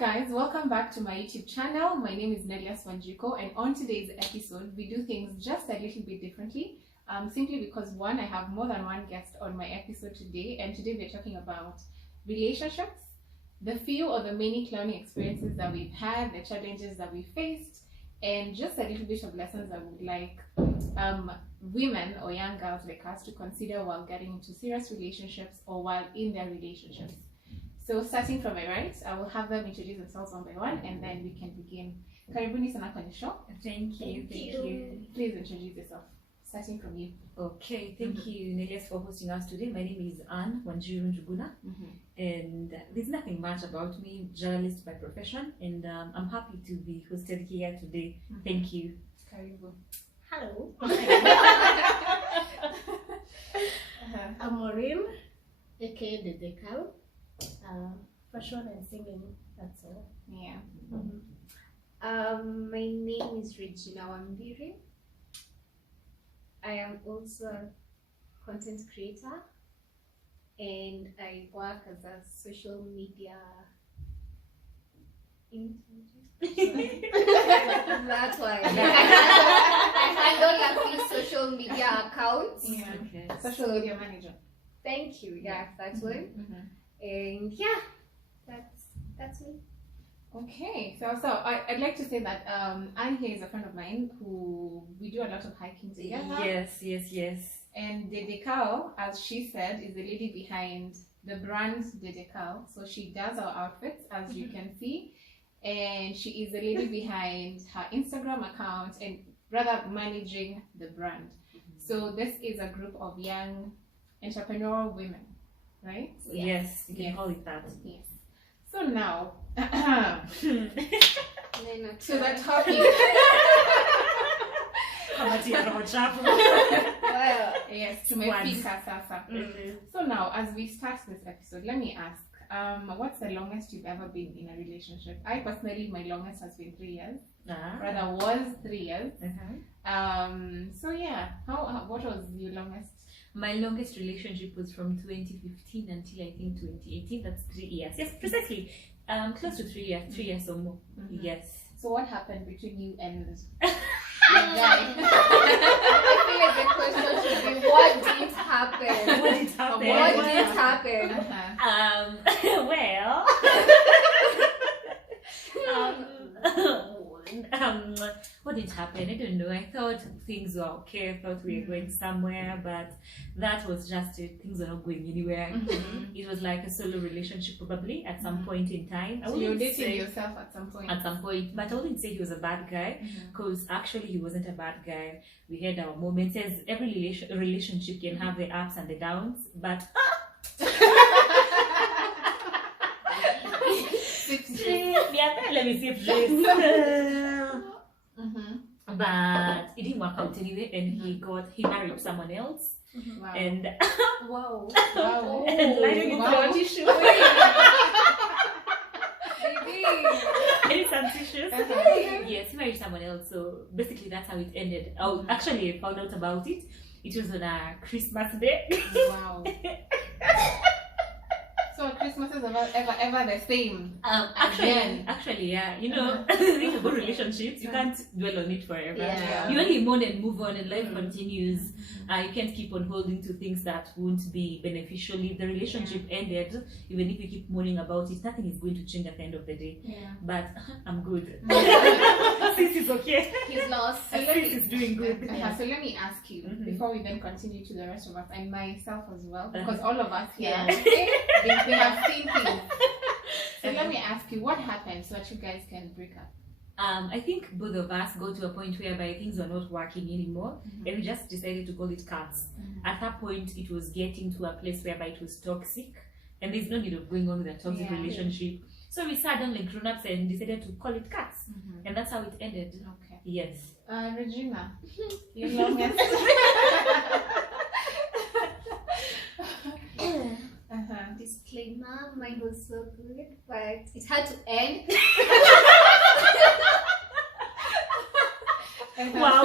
guys, welcome back to my YouTube channel. My name is Nelias Wanjiko, and on today's episode we do things just a little bit differently, simply because one, I have more than one guest on my episode today, and today we're talking about relationships, the few or the many clowning experiences that we've had, the challenges that we faced, and just a little bit of lessons I would like women or young girls like us to consider while getting into serious relationships or while in their relationships. So starting from my right, I will have them introduce themselves one by one, and then we can begin. Karibuni sana kwenye show. Thank you. Please introduce yourself, starting from you. Okay, thank you, Nelias, for hosting us today. My name is Anne Wanjiru Njuguna, and there's nothing much about me, journalist by profession, and I'm happy to be hosted here today. Thank you. Karibu. Hello. I'm Maureen, aka DedeKalKe. Fashion and singing, that's all. Yeah. My name is Regina Wambiri. I am also a content creator, and I work as a social media That's why I handle a few social media accounts. Yeah. Okay. Social media manager. Thank you. Yeah, that's one. And yeah, that's me. Okay, so I'd like to say that Anne here is a friend of mine who we do a lot of hiking together. Yes. And DedeKalKe, as she said, is the lady behind the brand DedeKalKe. So she does our outfits, as you can see, and she is the lady behind her Instagram account and rather managing the brand. So this is a group of young entrepreneurial women, right? Yes, you can call it that. Yes. So now, to So the topic. well, Yes, to my fika sasa. So now, as we start this episode, let me ask, what's the longest you've ever been in a relationship? I personally, my longest has been 3 years. Rather, was 3 years. So yeah, what was your longest? My longest relationship was from 2015 until I think 2018. That's 3 years. Yes, precisely. Close to 3 years. 3 years or more. Yes. So what happened between you and the guy? I feel like the question should be, what did happen? What did happen? What did happen? Well, what did happen? I don't know. I thought things were okay. I thought we were going somewhere, but that was just it. Things were not going anywhere. It was like a solo relationship, probably at some point in time. So you were dating yourself at some point. At some point, but I wouldn't say he was a bad guy, because actually he wasn't a bad guy. We had our moments. As every relationship can have the ups and the downs, but let me sip this. But it didn't work out anyway, and he married someone else. Wow. And Wow. Wow. and lighting Wow. tissue. I need some tissues. Yes, he married someone else. So basically, that's how it ended. Oh, actually, I found out about it. It was on a Christmas day. Wow. So Christmas is ever the same. Actually, yeah. You know, the thing about relationships, you can't dwell on it forever. Yeah. You only mourn and move on, and life continues. You can't keep on holding to things that won't be beneficial. If the relationship ended, even if you keep mourning about it, nothing is going to change at the end of the day. Yeah. But I'm good. Sis is okay. He's lost. Sis is doing good. So let me ask you, before we then continue to the rest of us, and myself as well, because all of us here, we have seen things. So let me ask you, what happened so that you guys can break up? I think both of us got to a point whereby things were not working anymore, and we just decided to call it cuts. At that point, it was getting to a place whereby it was toxic, and there's no need of going on with a toxic relationship. So we sat down like grown-ups and decided to call it cuts, and that's how it ended. Okay. Yes. Regina, your longest. Disclaimer, mine was so good, but it had to end. Wow.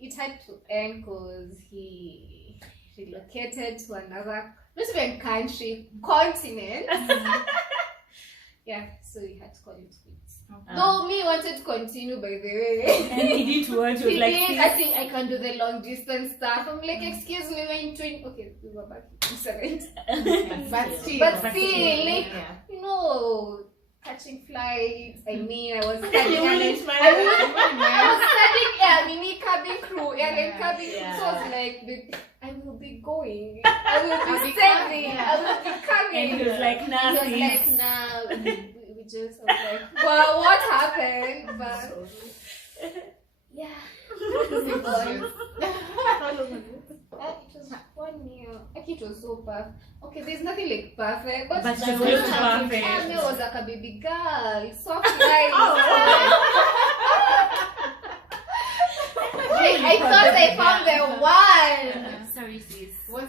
It had to end because he relocated to another not even country, continent. Yeah, so we had to call it quits. Okay. Though me wanted to continue, by the way. And he didn't want to He like. did. I think I can do the long distance stuff. I'm like, excuse me, we're in 20. Okay, we were back in 7. But still, But still, like, Yeah. you know, catching flights. I mean, I was studying. You wouldn't mind. I was studying mini cabin crew, airline cabin crew. So I was Yeah. like, I will be going. I will I'll be be saving. coming. I will be coming. And he was like, nah, He was sis. like, nah. We just I was like, well, what happened? But yeah, it was. How long was it? It was 1 year. Like it was so perfect. Okay, there's nothing like perfect, but But Like, just when close to you have perfect. I was like a baby girl, soft life. I thought I found the one. Sorry, sis. was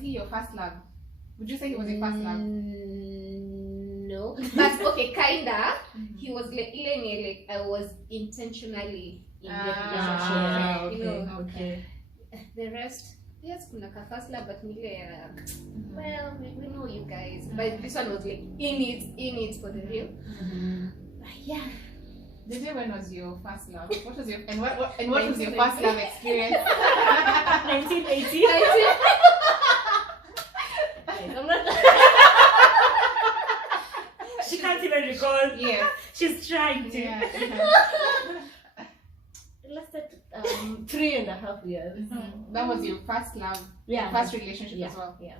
he your first love? Would you say he was your first love? No, but okay, kinda. He was like, like I was intentionally in the Ah, relationship. You okay, know, okay. the rest. Yes, kuna ka first love, but well, we know you guys. But this one was like in it for the real. Yeah. Dede, when was your first love? What was your and what was your first love experience? 1980. I'm not. She can't even recall. Yes. She's trying to. Yeah. It lasted 3.5 years. That was your first love, Yeah. first relationship Yeah. as well. Yeah.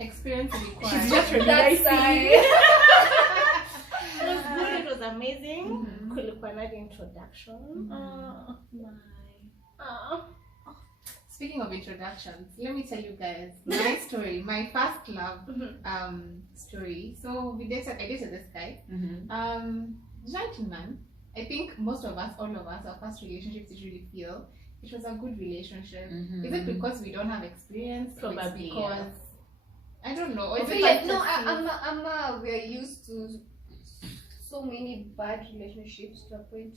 Experience required. She's just That reminiscing. side. It was good. It was amazing. Mhm. Kulikuwa na introduction. Speaking of introductions, let me tell you guys my story, my first love story. So I dated this guy. Gentleman. I think most of us, all of us, our first relationships usually feel it was a good relationship. Is it because we don't have experience? Or it's Probably, because I don't know. Or I is it feel like like no, just- I'm we're used to so many bad relationships to a point.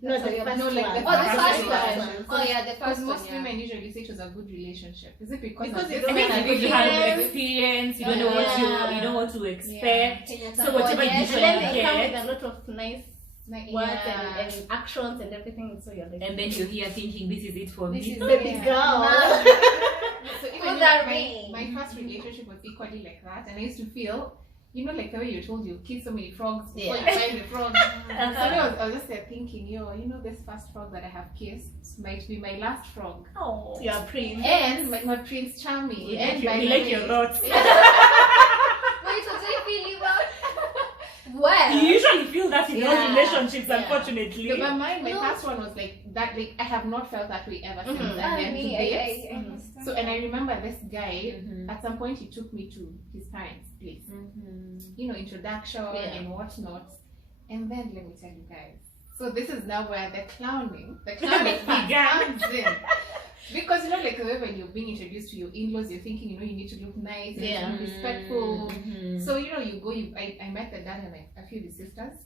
No, the Sorry, first no, like the one. Oh, the first first relationship. one. Oh yeah, the Because first most one. Yeah. women usually say it was a good relationship. Is it because Because of you this don't I think have because you have experience. experience, you don't know what you don't want to expect. So whatever you And usually then they come get. with a lot of nice Like, words yeah. and actions and everything. So you're like, And then you're here thinking, this is it for This me. is baby yeah. girl. So even Who's though that my ring? first relationship was equally like that, and I used to feel, you know, like the way you told you kiss so many frogs before Yeah. you find the frog. So I was just there thinking, you know, this first frog that I have kissed might be my last frog, Oh. You're a prince. and my Prince Charming. We And like your, by we the like way- your thoughts. Wait, was I feeling well? Well, You usually feel that in all Yeah. relationships, Yeah. unfortunately. No, but my No. first one was like that. Like I have not felt that way ever since Mhm. I went to dates. I understand. So and I remember this guy. Mhm. At some point, he took me to his parents' place. Mhm. You know, introduction Yeah. and whatnot. And then let me tell you guys. So this is now where the clowning part Began. comes in. Because you know, like the way when you're being introduced to your in-laws, you're thinking, you know, you need to look nice, you Yeah. need to be respectful. Mhm. So you know, I met the dad and like a few of his sisters.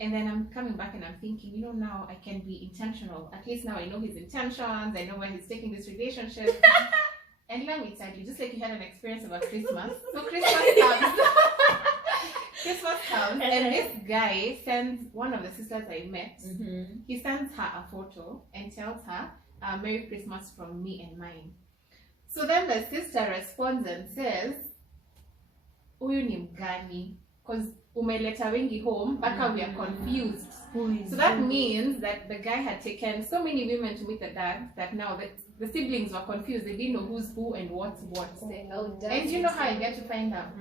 And then I'm coming back and I'm thinking, you know, now I can be intentional. At least now I know his intentions. I know where he's taking this relationship. And let me tell you, just like you had an experience about Christmas. So Christmas comes. Christmas comes. And this guy sends one of the sisters I met. Mhm. He sends her a photo and tells her, Merry Christmas from me and mine. So then the sister responds and says, huyu ni mgani? Because umeleta wengi home, mpaka we are confused. So that means that the guy had taken so many women to meet the dad that now the siblings were confused. They didn't know who's who and what's what. And you know how I get to find out?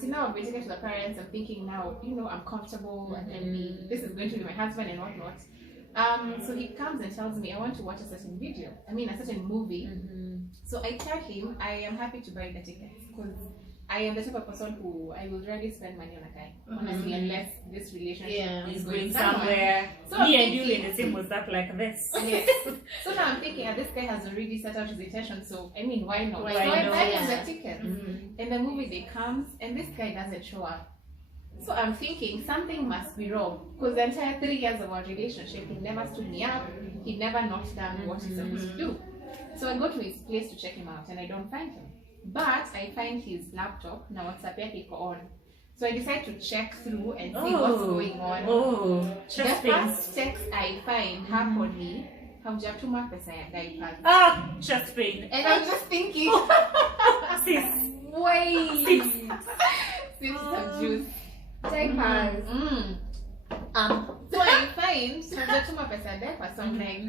So now I'm waiting to the parents. I'm thinking now, you know, I'm comfortable. I can be, this is going to be my husband and whatnot. So he comes and tells me, I want to watch a certain video. I mean, a certain movie. So I tell him I am happy to buy the tickets because I am the type of person who I will rarely spend money on a guy, honestly, unless this relationship He's is going somewhere. So I'm Me and you thinking- in the same WhatsApp like this. Yes. So now I'm thinking, this guy has already set out his intention, so I mean, why not? Why so I not? buy him Yeah. the tickets. Mhm. And the movie day comes, and this guy doesn't show up. So I'm thinking something must be wrong because the entire 3 years of our relationship, he never stood me up. He never knocked down what he's supposed to do. So I go to his place to check him out and I don't find him. But I find his laptop, na WhatsApp yake iko on. So I decide to check through and see what's going on. Oh, The first text I find hapo ni haujatuma pesa ya diapers. Ah, chest pain. And I'm just thinking, Sis. wait, sis some juice. Diapers. So I find haujatuma pesa ya diapers. So I'm like,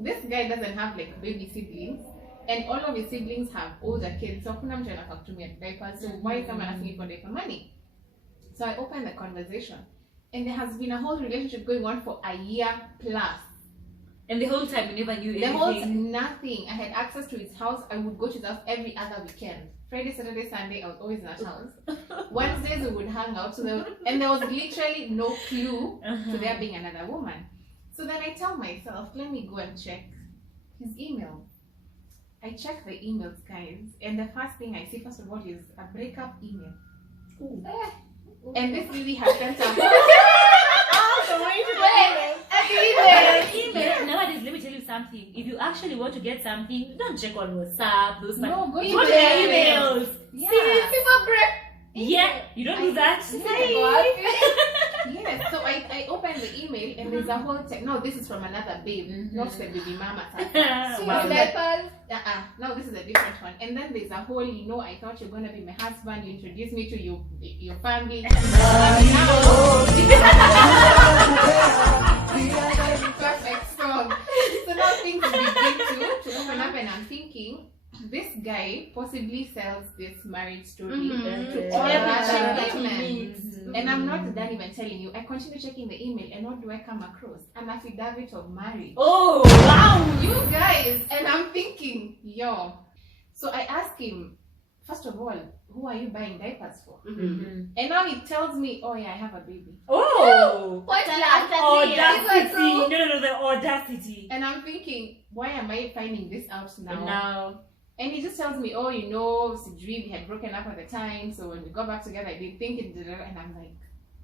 this guy doesn't have like baby siblings. And all of his siblings have older kids, so kuna mtu anafaa kutumia diapers. So why is someone asking for diaper money? So I opened the conversation, and there has been a whole relationship going on for a year plus. And the whole time you never knew The anything. whole nothing. I had access to his house. I would go to his house every other weekend. Friday, Saturday, Sunday, I was always in that house. Wednesdays we would hang out. So there was literally no clue to there being another woman. So then I tell myself, let me go and check his email. I check the emails, guys, and the first thing I see, first of all, is a breakup email. And this really has sent a email. Nowadays, let me tell you something. If you actually want to get something, don't check on WhatsApp. Those No, go to go to the emails. Yeah. Yeah, you don't do that. Yes, so I opened the email and there's a whole no, this is from another babe, not the baby mama. Wow. No, this is a different one. And then there's a whole, I thought you're gonna be my husband, you introduced me to your family. Perfect song. So now things begin to open up and I'm thinking, this guy possibly sells this marriage story to all other women. And I'm not done even telling you. I continue checking the email and what do I come across? An affidavit of marriage. Oh, wow. You guys. And I'm thinking, yo. So I asked him, first of all, who are you buying diapers for? And now he tells me, oh yeah, I have a baby. Oh. What Audacity. No, the audacity. And I'm thinking, why am I finding this out now? Now. And he just tells me, oh, Sidri, we had broken up at the time, so when we got back together, I didn't think it did. And I'm like,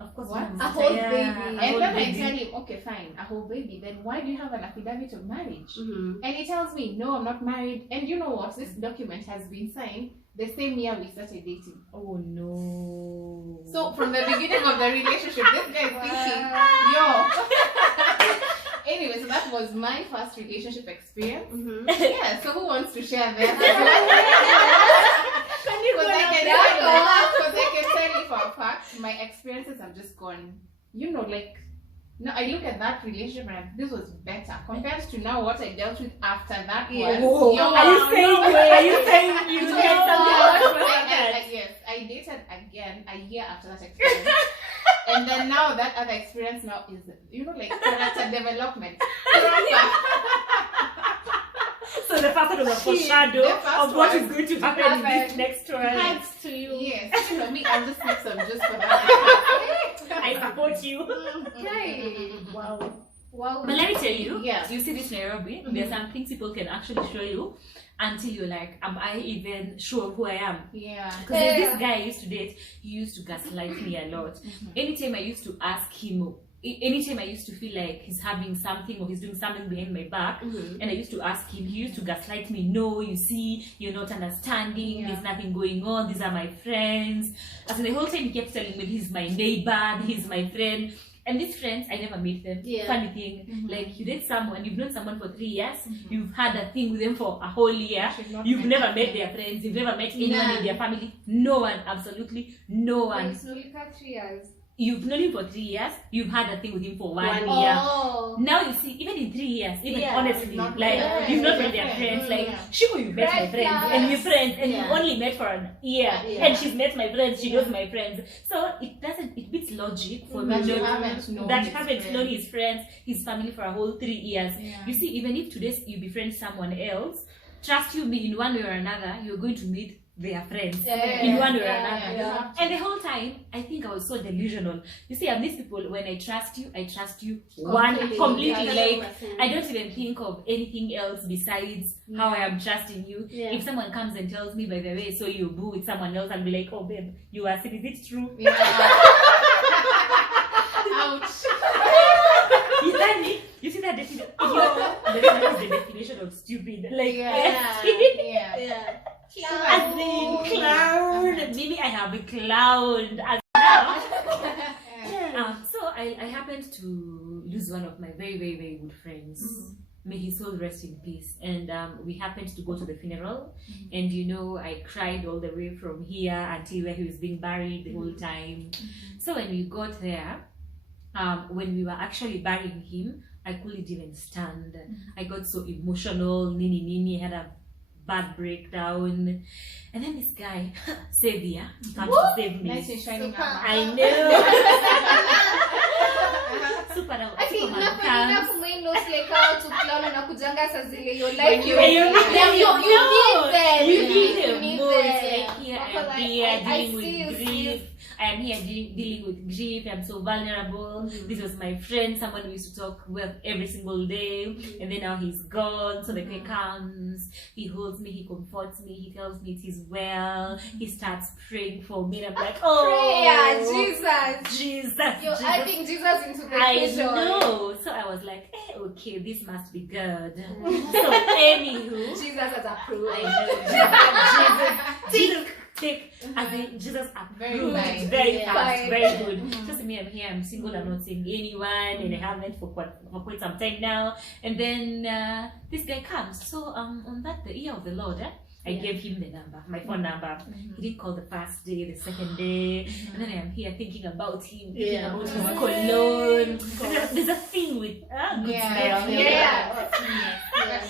Of course, what? A whole baby. And then I tell him, okay, fine, a whole baby. Then why do you have an affidavit of marriage? And he tells me, no, I'm not married. And you know what? This document has been signed the same year we started dating. Oh no. So from the beginning of the relationship, this guy is thinking, yo. Anyway, so that was my first relationship experience. Yeah, so who wants to share that? Because I can tell you for a fact, my experiences have just gone, now I look at that relationship and this was better compared to now what I dealt with after that one. Whoa. Are you saying you had something? Yes, I dated again a year after that experience. And then now that other experience now is, character development. So the first one was a foreshadow of what is going to happen in this next one. Thanks to you. Yes, for me, I'll just make some juice for that. I support you. Okay. Wow. Wow. But let me tell you, Yeah. you see this Nairobi, there are some things people can actually show you until you're like, am I even sure of who I am? Yeah. Because this guy I used to date, he used to gaslight me a lot. Anytime I used to ask him, anytime I used to feel like he's having something or he's doing something behind my back, and I used to ask him, he used to gaslight me. No, you see, you're not understanding. There's nothing going on. These are my friends. As in the whole time he kept telling me, he's my neighbor, he's my friend. And these friends, I never met them. Yeah. Funny thing, like you date someone, you've known someone for 3 years, you've had a thing with them for a whole year, you've never met their friends, you've never met anyone in their family. No one, absolutely no one. So you got 3 years. You've known him for 3 years, you've had a thing with him for 1 year. Oh. Now you see, even in 3 years, honestly, not like met you've not their met their friends. friends. Like you met my Red friends, flags. and we're friends, and we Yeah. only met for an year, and she's met my friends, she knows my friends. So it beats logic for me That you not- haven't known that his haven't friends. known his friends, his family for a whole 3 years. Yeah. You see, even if today you befriend someone else, trust you me, in one way or another, you're going to meet their friends in one way or another. Yeah. And the whole time, I think I was so delusional. You see, I'm these people, when I trust you Completely. completely. Yeah, Like, 100%. I don't even think of anything else besides how I am trusting you. Yeah. If someone comes and tells me, by the way, so you boo with someone else, I'll be like, oh, babe, you are sick. Is it true? Yeah. Ouch. You see the that definition. That is the definition of stupid. Like, Yeah. as in clown. Maybe I have a clown as now. So I happened to lose one of my very, very, very good friends. May his soul rest in peace. And we happened to go to the funeral. And you know, I cried all the way from here until where he was being buried the whole time. So when we got there, when we were actually burying him, I couldn't even stand. I got so emotional. Nini had a bad breakdown. And then this guy, Savior, comes to save me. Nice and shining armor. I know. Super. I think napenda kumain those like how to clown na kujanga sa zile your life you need them. You need them most. them. Like here Because I'm here I dealing see with you, grief. I am here dealing with grief. I'm so vulnerable. This was my friend, someone we used to talk with every single day, and then now he's gone. So the guy comes, he holds me, he comforts me, he tells me it is well. He starts praying for me, and I'm like, Prayer, Jesus. You're Jesus. adding Jesus into the I equation. know. So I was like, okay, this must be good. So anywho, Jesus has approved. I know Jesus take as in Jesus Very approved, nice. very Yeah. fast, very good. Just me, I'm here, I'm single, I'm not seeing anyone, and I haven't for quite some time now. And then this guy comes. So on that the year of the Lord, I gave him the number, my phone number. He didn't call the first day, the second day, and then I am here thinking about him, thinking about his cologne. There's a thing with good smell.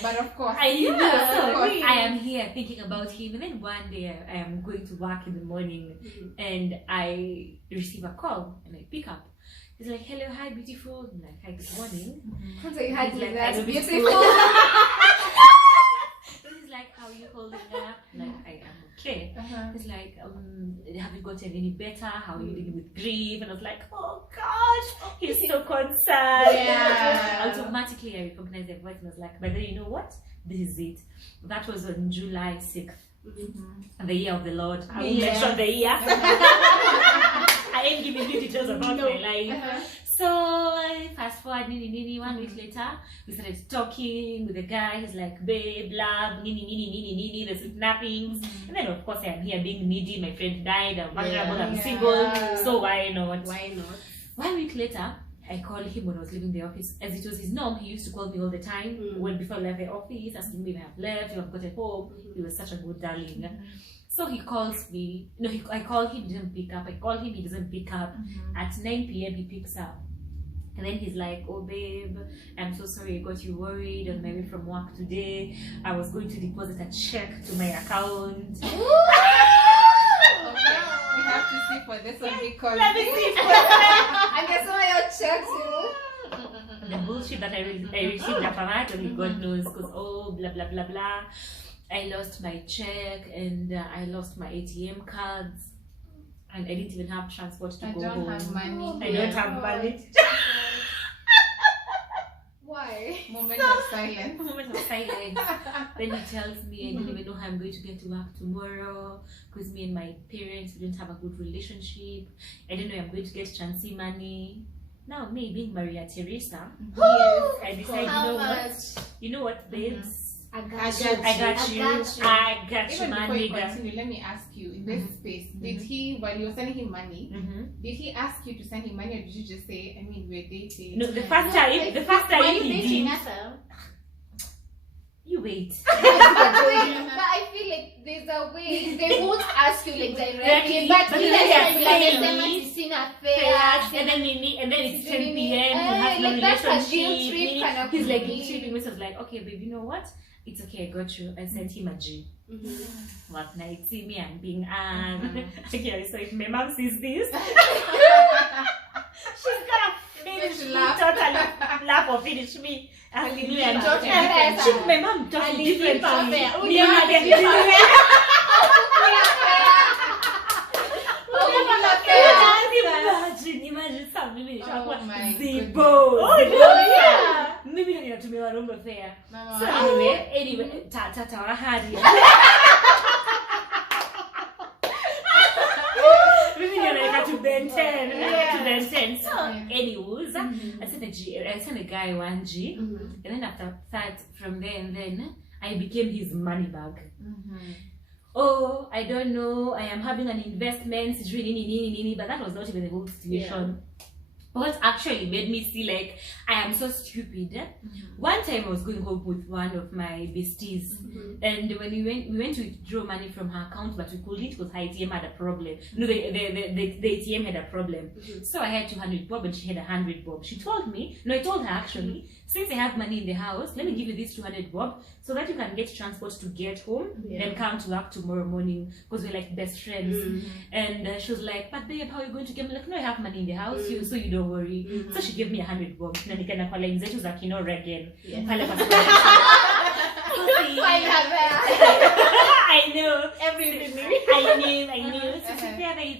But of course. I know. So Yeah. I am here thinking about him, and then one day I am going to work in the morning, and I receive a call, and I pick up. He's like, "Hello, hi, beautiful." I'm like, "Hi, good morning." So you had He's me like, that "I'm beautiful. So he's like, "How are you holding up?" I'm like, "I am okay." He's like, "Have you gotten any better? How are you dealing with grief?" And I was like, "Oh gosh, he's so concerned." Yeah. Automatically, I recognized the voice and I was like, "But then you know what? This is it." That was on July 6th, the year of the Lord. I will mention the year. I ain't giving you details about my life. So fast forward, 1 week later, we started talking with the guy. He's like, "Babe, love, there's nothing." And then of course I am here being needy. My friend died. I'm vulnerable. I'm single. So why not? 1 week later, I called him when I was leaving the office. As it was his norm, he used to call me all the time when before I left the office, asking me if I have left, if I've gotten home. He was such a good darling. So he calls me. No, I call him, he doesn't pick up. I call him, he doesn't pick up. At 9 p.m. he picks up. And then he's like, "Oh babe, I'm so sorry I got you worried on my way from work today. I was going to deposit a check to my account." Okay, we have to see for this one because Let me see. And guess what your checks, you know? The bullshit that I received apparently, God knows, because blah blah blah blah. I lost my check and I lost my ATM cards, and I didn't even have transport to I go don't home. have money. I don't have money. Why? Moment of silence. Moment of silence. Then he tells me I don't even know how I'm going to get to work tomorrow because me and my parents, we don't have a good relationship. I don't know if I'm going to get chancy money. Now me being Maria Teresa, I decide, you know what, babes? I got you, Even man, before you nigga. continue, let me ask you, in this space, did he, while you were sending him money, did he ask you to send him money, or did you just say, I mean, we're dating? No, the first time he did. You wait. But I feel like there's a way they won't ask you like directly, but But you then like they're and and then it's 10 p.m. He has no like that's a relationship. guilt trip kind of He's like thing. guilt tripping me. So I was like, "Okay, babe, you know what? It's okay, I got you." I sent him a G. What night? See me, I'm being okay, so if my mom sees this, she's gonna finish me, totally laugh or finish me. Asking me and talking. My mom talks differently. Me, I get Imagine some mimi zibo. Mimi ninatumia wanaume fair. So anyway, tata wahadi. Mimi ninaeka to Ben 10. So anyways, I sent a guy 1G, and then after that, from there and then, I became his money bag. Oh, I don't know, I am having an investment, but that was not even the whole situation. What actually made me see like I am so stupid. One time I was going home with one of my besties, and when we went to withdraw money from her account, but we couldn't because her ATM had a problem. No, the ATM had a problem. So I had 200 bob and she had 100 bob. She told me, no, I told her actually, since I have money in the house, let me give you this 200 bob so that you can get transport to get home and come to work tomorrow morning, because we're like best friends. And she was like, but babe, how are you going to get me? Like, no, I have money in the house, so you don't worry. So she gave me 100 bob. Na nikaenda kwa line zetu za Kino Regen. Pale kwa I know. Everything. I knew. So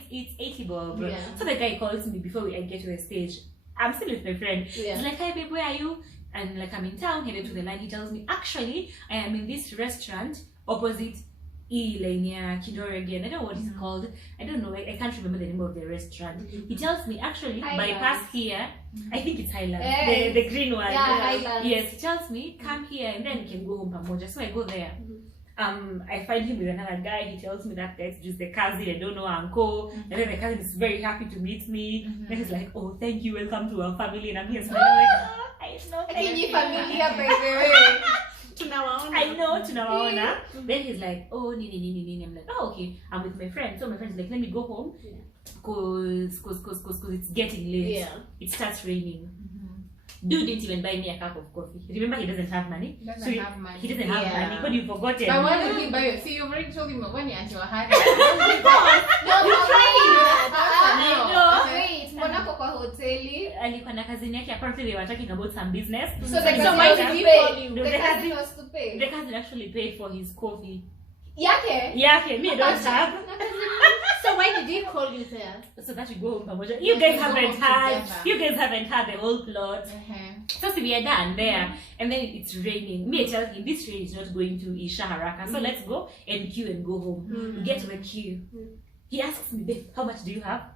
it's 80 bob. So the guy calls me before I get to the stage. I'm still with my friend. He's like, hi babe, where are you? And like, I'm in town, headed to the line. He tells me, actually, I am in this restaurant opposite Kidore again. I don't know what it's called. I don't know. I can't remember the name of the restaurant. He tells me, actually, bypass here. I think it's Highland. The green one. Yeah, Highland. Yes, he tells me, come here and then you can go home pamoja. So I go there. I find him with another guy. He tells me that guy's just the cousin. I don't know, uncle. And then the cousin is very happy to meet me. And he's like, oh, thank you, welcome to our family. And I'm here smiling like, I know. I know, tunawaona. Then he's like, oh, nini. I'm like, oh, okay. I'm with my friend. So my friend's like, let me go home. Cause it's getting late. It starts raining. Dude didn't even buy me a cup of coffee. Remember, he doesn't have money. He doesn't have money. But you forgot it. But why did he buy it? See, you already told him when you until had it. Wait, mbona kwa hoteli? Alikuwa na kazini yake. Apparently they were talking about some business. So why did he pay? The cousin was to pay. The cousin actually paid for his coffee. Yake? Me don't have. So why did he call you there? So that we go home pamoja. You guys haven't had the whole plot. So we are done there, and then it's raining. Me, I tell him this rain is not going to Isha Haraka, so let's go and queue and go home. We get to the queue. He asks me, babe, how much do you have?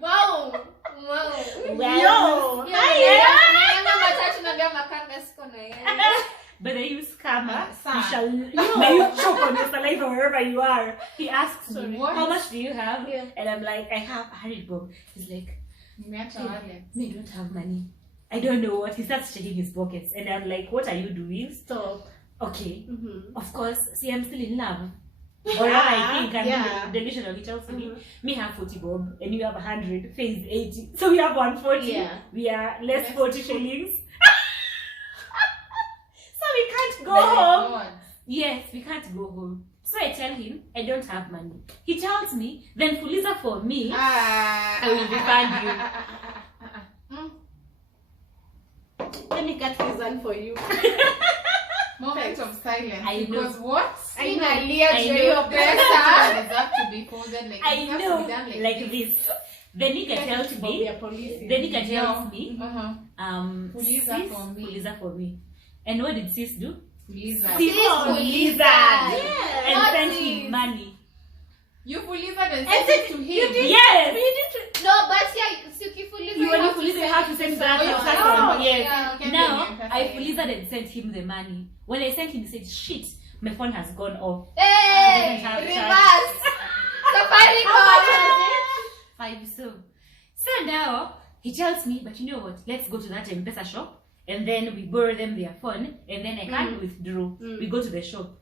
Wow. Yo! But I use scammer. May you choke on your saliva wherever you are. He asks me, how much do you have? And I'm like, I have 100 bob. He's like, me, I don't have money. I don't know what. He starts checking his pockets. And I'm like, what are you doing? Stop. Okay. Of course, see, I'm still in love. Or I think I'm delusional. He tells me have 40 bob and you have 100. Phase 80. So we have 140. We are less 40 shillings. We can't go home. Yes, we can't go home. So I tell him I don't have money. He tells me, then fuliza for me. I will refund you. Let me cut this one for you. Moment of silence. I know. Because what? I know. Deserve to be folded like I know. Like this. The nigga tells me. Fuliza for me. And what did sis do? Fuliza. Fuliza. And sent him money. You Fuliza and sent it to him? Yes. No, but yeah, you have to send that. Yes. Now, I Fuliza and sent him the money. When I sent him, he said, shit, my phone has gone off. Hey, reverse. Safaricom. So now, he tells me, but you know what? Let's go to that M-Pesa shop. And then we borrow them their phone, and then I can't withdraw. We go to the shop.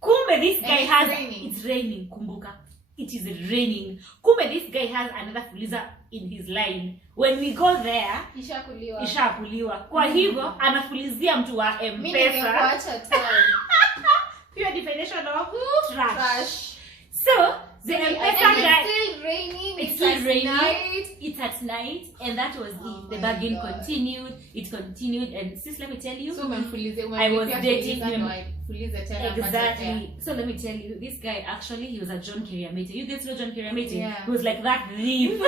Kumbe this guy it's raining, kumbuka. It is raining. Kumbe this guy has another fuliza in his line. When we go there, ishakuliwa. Kwa hivyo, anafulizia mtu wa M-Pesa. Pure definition of trash. So, the M-Pesa guy, it's still raining. It's at night, and that was it. The bargain continued. It continued, and sis, let me tell you, so when I was dating him. Exactly. So let me tell you, this guy actually, he was a John Kiriamete. You guys know John Kiriamete? He was like that thief.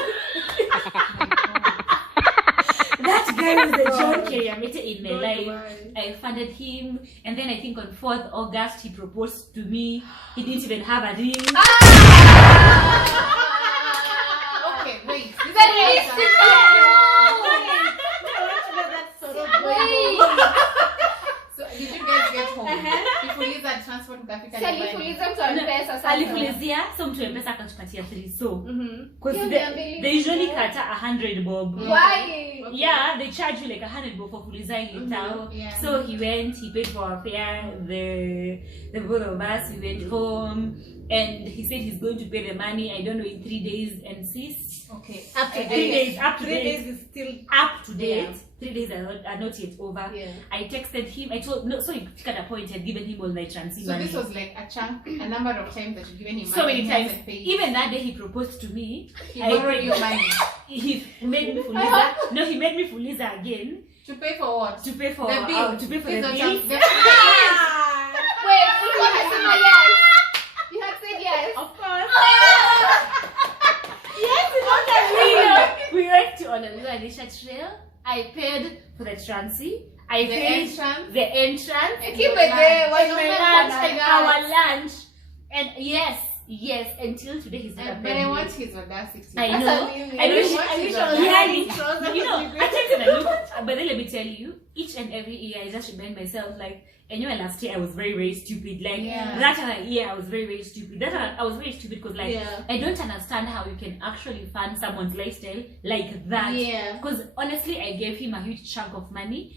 That guy was the John Kiriamete in my life. I funded him, and then I think on 4th August he proposed to me. He didn't even have a ring. Okay, So did you guys get home? Nifuliza transport mkafika nyumbani. Alifuliza mtu mpesa sasa. Alifulizia so mtu mpesa akatupatia 3 so. Because Yeah, they usually cut 100 bob. Why? Yeah, they charge you like 100 bob for fulizing in town. Yeah. So he went, he paid for our fare, the both of us, we went home, and he said he's going to pay the money, I don't know, in 3 days and 6. Okay. Up to 3 date. days, up to 3 date. days is still. Up to date. Yeah. 3 days are not yet over. Yeah. I texted him, I told, no, so he at a point had given him all my transit So money. this was like a chunk, a number of times that you've given him So money. many he times. hasn't paid. Even that day he proposed to me. He borrowed you money. He made me fuliza. No, he made me fuliza again To pay for what? to pay for The bill. to pay for Please the don't bill. tell- the- Wait, you had said yes. You had said yes. Of course. Yes, it's not that We went to Ololuwa Trail. I paid for the transit. I The paid entrance. the entrance. Keep it there. Why And not my have lunch, that? our lunch. And yes, until today he's never But paid I me. want his audacity. I That's know. amazing. I wish want I his wish audacity. you know, I think that I look, but then let me tell you, each and every year I just remind myself like, and you know, last year I was very, very stupid. Like Yeah. that year I was very, very stupid. I was very stupid because like Yeah. I don't understand how you can actually fund someone's lifestyle like that. Yeah. Because honestly, I gave him a huge chunk of money.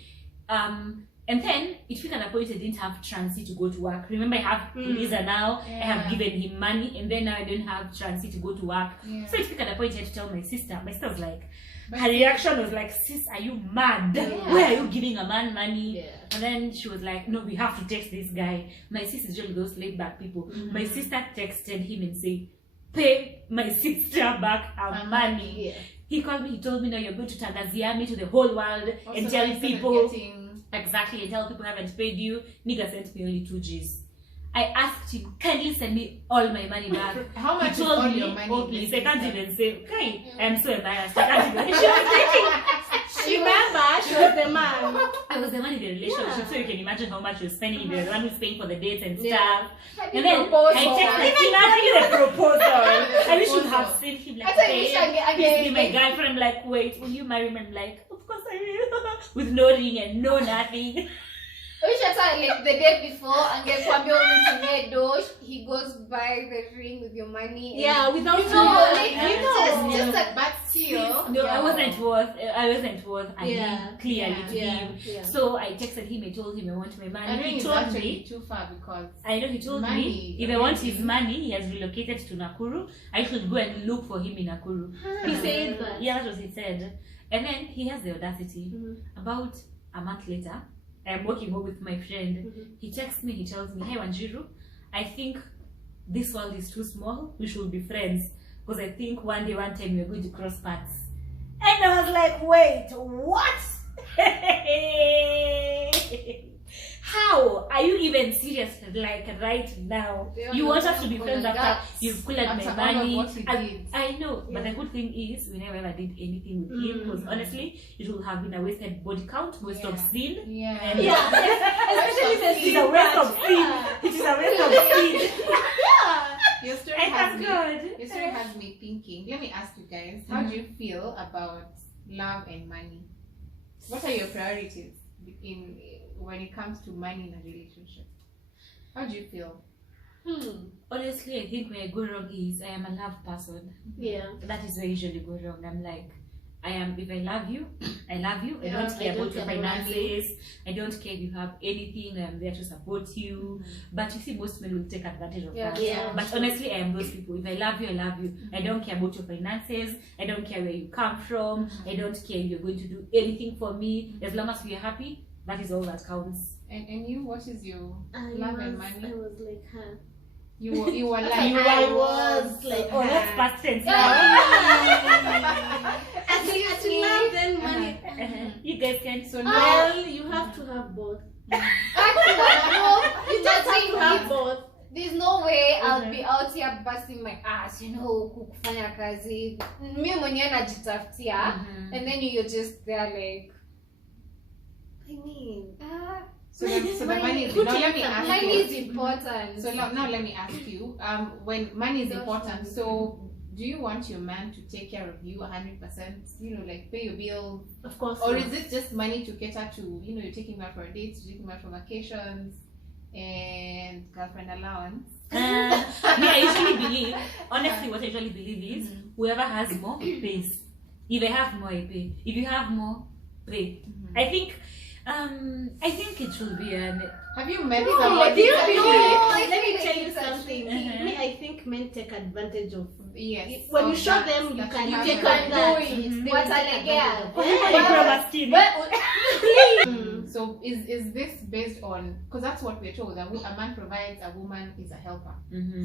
And then it took an point I didn't have transit to go to work. Remember, I have Lisa now. I have Yeah. given him money, and then now I don't have transit to go to work. Yeah. So it took an point I had to tell my sister. My sister was like, But- her reaction was like, "Sis, are you mad? Yeah. Why are you giving a man money?" Yeah. And then she was like, "No, we have to text this guy." My sister is usually those laid back people. My sister texted him and said, "Pay my sister back her money." Yeah. He called me, he told me, "No, you're going to tangazia me to the whole world Also, and tell instead of people." getting- Exactly, and tell people I haven't paid you. Nigga sent me only 2 G's. I asked him, kindly send me all my money back. How much He is told all me, your money? oh please, I can't even say, okay, I'm so embarrassed. I can't even. She was dating. Remember, she was the man. I was the one in the relationship, Yeah. so you can imagine how much you're spending if you're the one who's paying for the dates and Yeah. stuff. Had And you then proposed I for texted her? him, imagine the proposal. I wish you have Proposal. seen him I like, thought you should "Babe, get- please be my again. guy friend." I'm like, "Wait, will you marry me?" I'm like, "Of course I will." With no ring and no nothing. Wish hata like the day before angekwambia umtumie dosh, he goes buy the ring with your money. and- Yeah, without You know, you. like, You it's know. just a But still, No, yeah. I wasn't worth a Yeah. ring clearly to Yeah. him. Yeah. So I texted him, I told him I want my I money. think He it's told actually me, too far because I know he told Money, me if I want his okay. money, he has relocated to Nakuru. I should go and look for him in Nakuru. He said that. Yeah, that was he said. And then he has the audacity. Mhm. About a month later, I'm walking home with my friend. Mhm. He texts me, he tells me, "Hey Wanjiru, I think this world is too small. We should be friends. Because I think one time we're going to cross paths." And I was like, "Wait, what?" How are you even serious? Like right now, They you are want not us to be for friends the after guts. you've cooled my After all of money? what he did. I know, but Yeah. the good thing is we never ever did anything with him. Because honestly, it would have been a wasted body count, waste of Yeah. sin. yeah. And- Yeah. Especially the It is a waste of sin. Yeah. It is a waste of sin. Your story I has thank me. God. Your story has me thinking. Let me ask you guys: how do you feel about love and money? What are your priorities in when it comes to money in a relationship? How do you feel? Honestly, I think where I go wrong is I am a love person. Yeah. That is where I usually go wrong. I'm like, if I love you, I love you. I Yeah, don't care I don't about your care about finances. I don't care if you have anything. I'm there to support you. But you see, most men will take advantage of Yeah. that. Yeah. But honestly, I am those people. If I love you, I love you. I don't care about your finances. I don't care where you come from. I don't care if you're going to do anything for me. As long as we are happy, that is all that counts. And you, what is your I love and was money? like her. You were like I was like Oh, that's her. past tense. Actually, love then money. You guys can. so now. Well, you have to have both. Actually, no, You just have to have both. there's no way I'll be out here busting my ass, you know, kufanya kazi. Mimi mwenyewe najitafutia, and then you're just there like, I mean, So the money is Put now. it Let me some ask money you. is important. So now let me ask you. When money is Don't important, worry. so do you want your man to take care of you 100%? You know, like pay your bills, Of course. or not. is it just money to cater to? You know, you're taking him out for dates, you're taking him out for vacations, and girlfriend allowance. Me, I usually believe, honestly, what I usually believe is whoever has more pays. If I have more, I pay. If you have more, pay. I think it should be an. Have you met No, somebody? do you that know? really- Let me think tell you it's a something. thing. Me, I think men take advantage of. Yes. When you of show that- them, you that can have take that. on that. do it. They What will take alegea? advantage of it. So is this based on, because that's what we're told, that a man provides, a woman is a helper.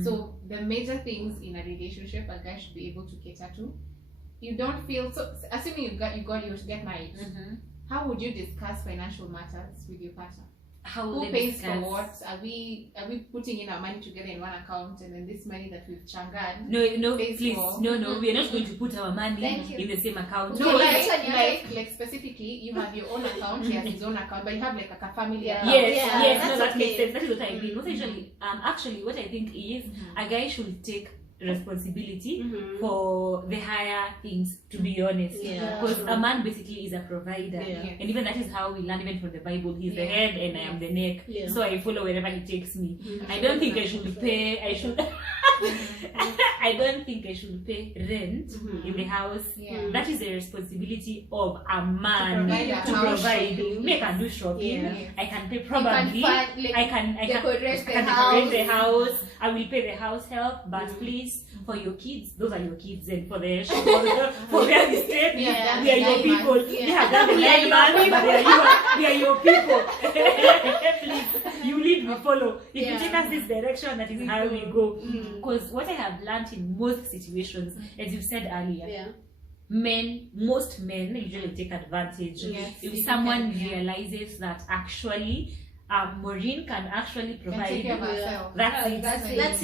So the major things in a relationship a guy should be able to cater to. You don't feel so. Assuming you to get married, how would you discuss financial matters with your partner? How will Who they pays for discuss? what? Are we putting in our money together in one account, and then this money that we've changad? No, pays please, for- no. We are not going to put our money Thank you. in the same account. No, Okay, like, that's what you're like specifically, you have your own account, he has his own account, but you have like a family Yeah. account. Yes, that's no, that makes okay. sense. That is what I mean. What actually, what I think is a guy should take responsibility for the higher things. To be honest, Yeah. because a man basically is a provider, Yeah. and even that is how we learn even from the Bible. He's the Yeah. head, and I am the neck. Yeah. So I follow wherever he takes me. I don't think I should pay. I don't think I should pay rent in the house. Yeah. That is the responsibility of a man provide a to house provide. shopping. Me, I can do shopping. Yeah. I can pay You probably. can find, like, I can decorate the decorate house. the house. I will pay the house help, but please, for your kids, those are your kids, and for the for where we stay, Yeah, we are your the people. nine They have done the We are 9 your months, but we are your people. Please, you lead, we follow. If you take us this direction, that is how we go. Because what I have learned in most situations, as you said earlier, Yeah. most men usually take advantage. Yes, If you someone can, yeah. realizes that actually Maureen can actually Can take care of provide, ourselves. that's it.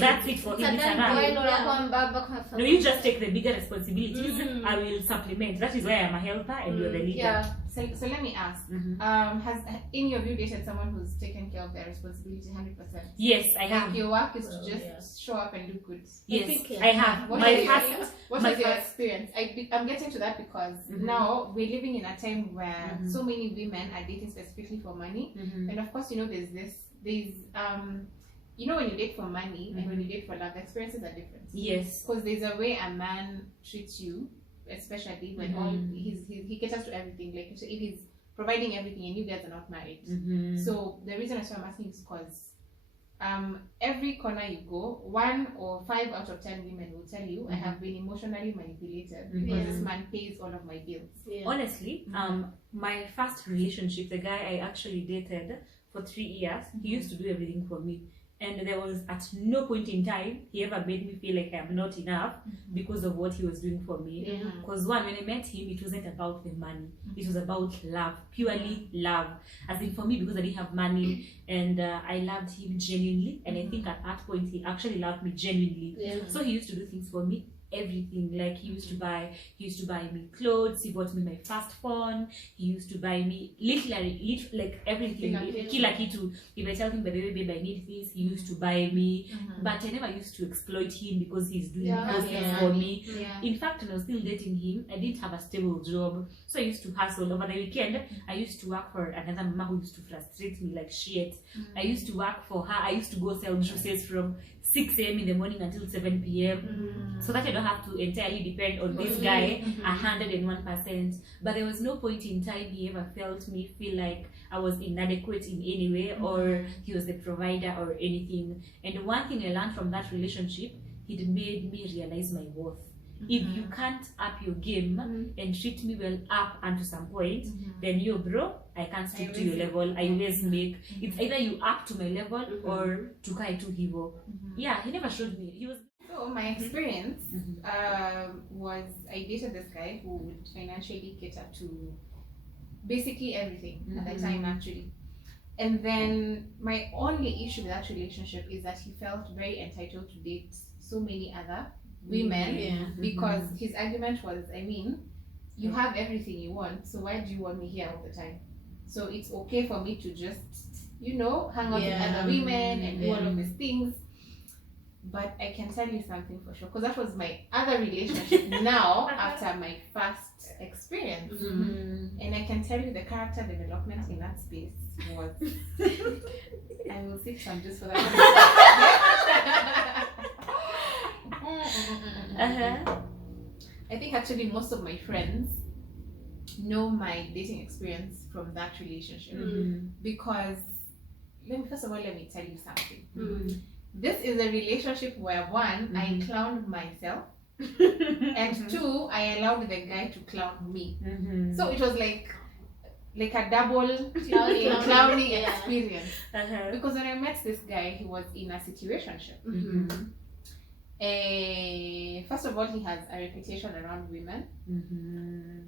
That's It for It's him. a It's done a deal. wrap. Wewe unakuwa mbaba kwa No, familia. you just take the bigger responsibilities. I will supplement. That is why I'm a helper and you're the leader. Yeah. So let me ask, Mhm. has any of you dated someone who's taken care of their responsibility 100%? Yes, I have. Like your work is to Well, just yeah. show up and look good. Yes, think, yeah. I have. What My is first. your, what my is your first- experience? I'm getting to that because Mhm. now we're living in a time where Mhm. so many women are dating specifically for money, Mhm. and of course, you know, there's you know, when you date for money and when you date for love, the experiences are different. Yes. Because there's a way a man treats you, especially when all he caters to everything. Like if he's providing everything and you guys are not married. Mhm. So the reason I'm asking is because every corner you go, 1 or 5 out of 10 women will tell you, I have been emotionally manipulated because this man pays all of my bills. Yeah. Honestly, my first relationship, the guy I actually dated for 3 years, he used to do everything for me. And there was at no point in time he ever made me feel like I'm not enough because of what he was doing for me. Yeah. Because when I met him, it wasn't about the money. It was about love, purely love. As in for me, because I didn't have money and I loved him genuinely. And I think at that point, he actually loved me genuinely. Yeah. So he used to do things for me, everything. Like he used to buy me clothes. He bought me my first phone. He used to buy me literally like everything. Kila kitu. If I tell him, by the way, babe, I need this, he used to buy me. But I never used to exploit him because he's doing those things for me. Yeah. In fact, when I was still dating him, I didn't have a stable job. So I used to hustle. Over the weekend, I used to work for another mama who used to frustrate me like shit. I used to work for her. I used to go sell juices from 6 a.m. in the morning until 7 p.m. So that I don't have to entirely depend on this guy 101%. But there was no point in time he ever felt me feel like I was inadequate in any way or he was the provider or anything. And one thing I learned from that relationship, it made me realize my worth. If you can't up your game and treat me well up unto some point, then you, bro, I can't stick to your level. I always make it's either you up to my level or to kai to hivo. Yeah, he never showed me. He was. So my experience was I dated this guy who would financially cater to basically everything at the time actually. And then my only issue with that relationship is that he felt very entitled to date so many other women because his argument was, I mean, you have everything you want, so why do you want me here all the time? So it's okay for me to just, you know, hang out with other women and do all of these things. But I can tell you something for sure, because that was my other relationship now after my first experience. And I can tell you the character development in that space was. I will sip some juice for that. I think actually most of my friends know my dating experience from that relationship because first of all, let me tell you something. This is a relationship where one, I clowned myself, and two, I allowed the guy to clown me. So it was like a double clowning experience. Because when I met this guy, he was in a situationship. First of all, he has a reputation around women.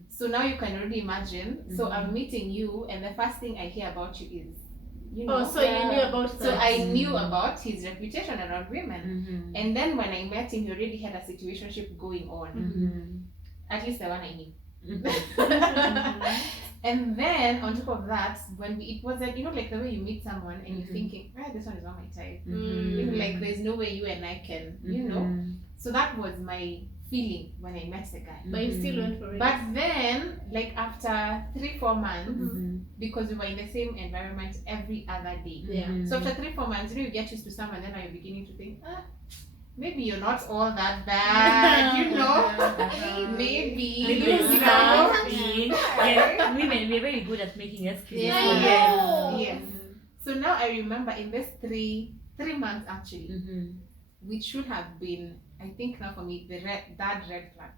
So now you can already imagine. So I'm meeting you, and the first thing I hear about you is, you know. So you knew about that. So I knew about his reputation around women. And then when I met him, he already had a situationship going on. At least the one I knew. And then on top of that, it wasn't, you know, like the way you meet someone and you're thinking, this one is not my type. You know, like there's no way you and I can, you know. So that was my feeling when I met the guy. But you still went for it. But then, like after 3-4 months, because we were in the same environment every other day. So after 3-4 months, you get used to someone, then you're beginning to think, maybe you're not all that bad, you know. Maybe you know. Women, we're very good at making excuses. Yes. So now I remember in this 3 months actually, which should have been, I think now for me, that red flag.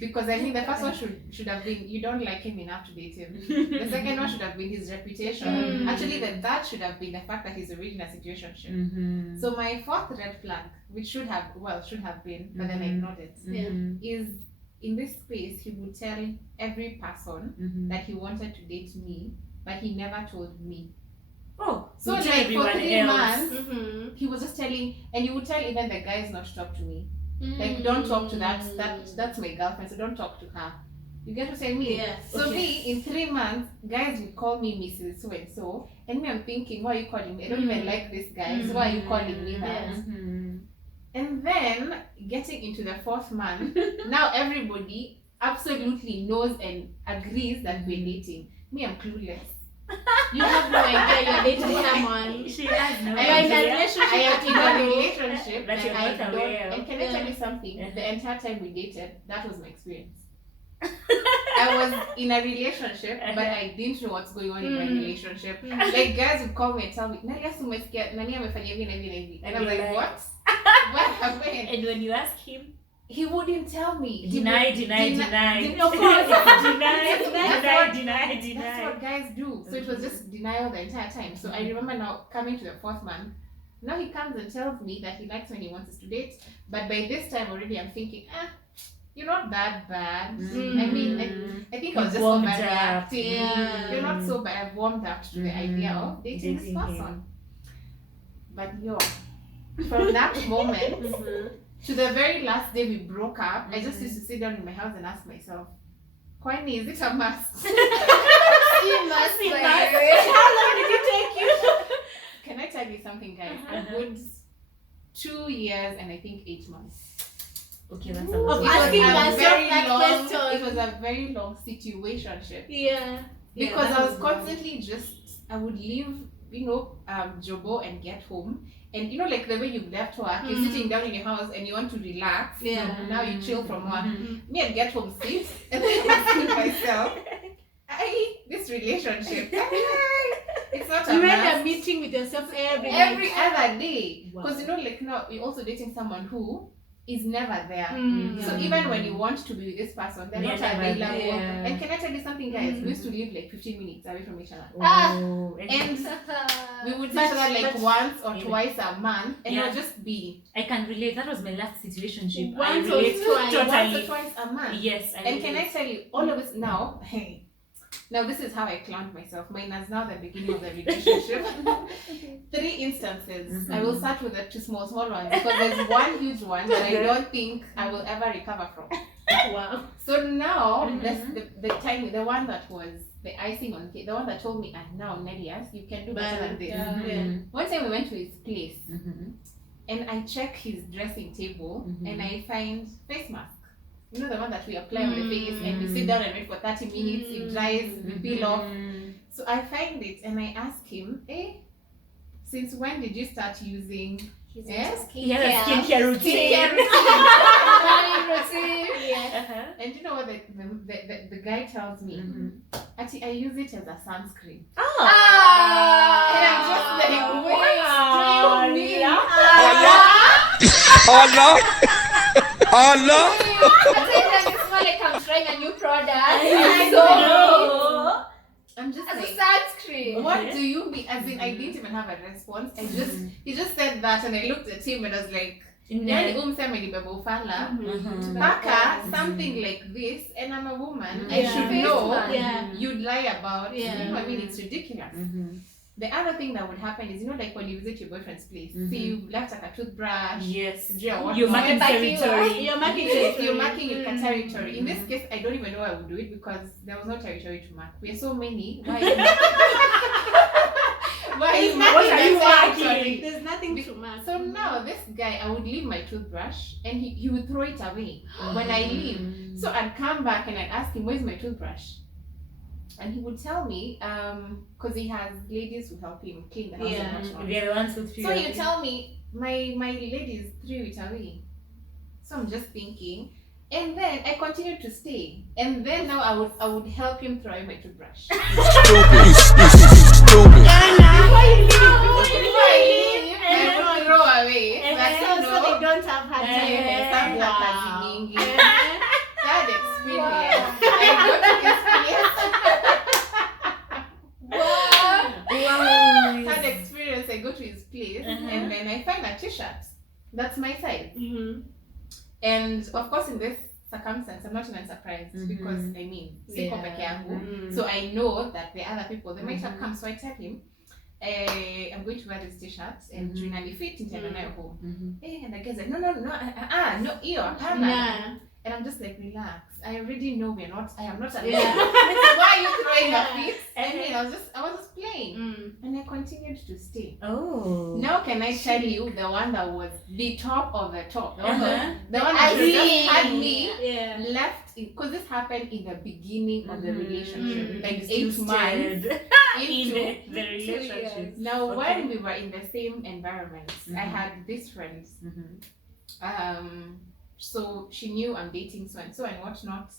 Because I think the first one should have been, you don't like him enough to date him. The second one should have been his reputation. Actually, that should have been the fact that he's already in a situationship. So my fourth red flag, which should have been, but then I ignored it, is in this space, he would tell every person that he wanted to date me, but he never told me. Oh, so like for 3 months, he was just telling, and he would tell even the guys not to talk to me. Like, don't talk to that's my girlfriend, so don't talk to her. You get what I mean? Yes. So me, in 3 months, guys would call me Mrs. So and so, and me, I'm thinking, why are you calling me? I don't even like this guy, so why are you calling me that? And then getting into the 4th month, now everybody absolutely knows and agrees that we're dating. Me, I'm clueless. You have no idea you're dating someone. She has no I am in a idea. relationship That you're I not don't. aware of. And can I tell you something? The entire time we dated, that was my experience. I was in a relationship, but I didn't know what's going on in my relationship. Like guys would call me and tell me, Nalia, Nani amefanya hivi na hivi na hivi. And I'm like, what? What happened? And when you ask him, he wouldn't tell me. Deny. Of course. Deny. That's what guys do. So it was just denial the entire time. So I remember now coming to the 4th month. Now he comes and tells me that he likes when he wants us to date. But by this time already I'm thinking, you're not that bad. I mean, I think I was just overreacting. You're not so bad. I've warmed up to the idea of dating this person. But from that moment to the very last day we broke up, I just used to sit down in my house and ask myself, Kwani, is it a must? You must. How long did it take you? Can I tell you something, guys? A good 2 years and I think 8 months. Okay, that's Of a asking yourself that question. It was a very long situationship. Yeah. Because I was constantly I would leave, Jobo and get home. And like the way you've left work, you're sitting down in your house and you want to relax. Yeah. Now you chill from work. Me, I'd get home, sit, and then ask myself, this relationship, it's not a You must. had a meeting with yourself every other day. Wow. Because now you're also dating someone who is never there. So Yeah. even when you want to be with this person, they're not available. Yeah. And can I tell you something, guys? We used to live like 15 minutes away from each other. Oh, And we would see But- each other like but- once or twice a month, and it Yeah. would just be I can relate. That was my last situationship. I Once or relate twice. once or totally. twice a month. Yes, And can I tell you, all of us now, now this is how I clowned myself. Mine is now the beginning of the relationship. 3 instances. I will start with the 2 small ones because there's one huge one that I don't think I will ever recover from. Wow. So now, the one that was the icing on the cake, the one that told me, now Nelias, you can do better than this. Yeah. One time we went to his place. and I check his dressing table and I find face mask. You know, the one that we apply on the face and we sit down and wait for 30 minutes, it dries, we peel off. So I find it and I ask him, since when did you start using skincare routine. And you know what the guy tells me? Actually, I use it as a sunscreen. And I'm just like, what do you mean? Allah. It's not like I'm trying a new product. I'm just as like, a sunscreen. what do you mean? As in, I didn't even have a response. He just said that, and I looked at him and I was like, yani umsema nibeba ufala mpaka something like this, and I'm a woman. I should know you'd lie about. You know what I mean? It's ridiculous. The other thing that would happen is, you know, like when you visit your boyfriend's place, see you left like a toothbrush. Yes. You're marking territory. You're marking your territory. In this case, I don't even know I would do it because there was no territory to mark. We are so many. Why are you marking? There's nothing to mark. So now this guy, I would leave my toothbrush and he would throw it away when I leave. So I'd come back and I'd ask him, where's my toothbrush? And he would tell me, because he has ladies who help him clean the house and whatnot. They're the ones who So he would tell me, my ladies threw it away. So I'm just thinking, and then I continued to stay. And then now I would help him throw away my toothbrush. Stupid. Before I leave, I would throw away. But So they don't have hard time. That experience. I go to his place. That experience, I go to his place and then I find a t-shirt that's my size. And of course, in this circumstance, I'm not even surprised because I mean, siko peke yangu. So I know that the other people, they might have come. So I tell him, I'm going to wear this t-shirt and generally fit into the home. And the guy's like, no, iyo, hapana. And I'm just like, relax. I already know I am not alone. Why are you throwing your feet? I mean, I was just playing. And I continued to stay. Now can I tell you the one that was the top of the top? The one that just had me left, because this happened in the beginning of the relationship. Like 8 months into the relationship. Now when we were in the same environment, I had this friend. So she knew I'm dating so and whatnot.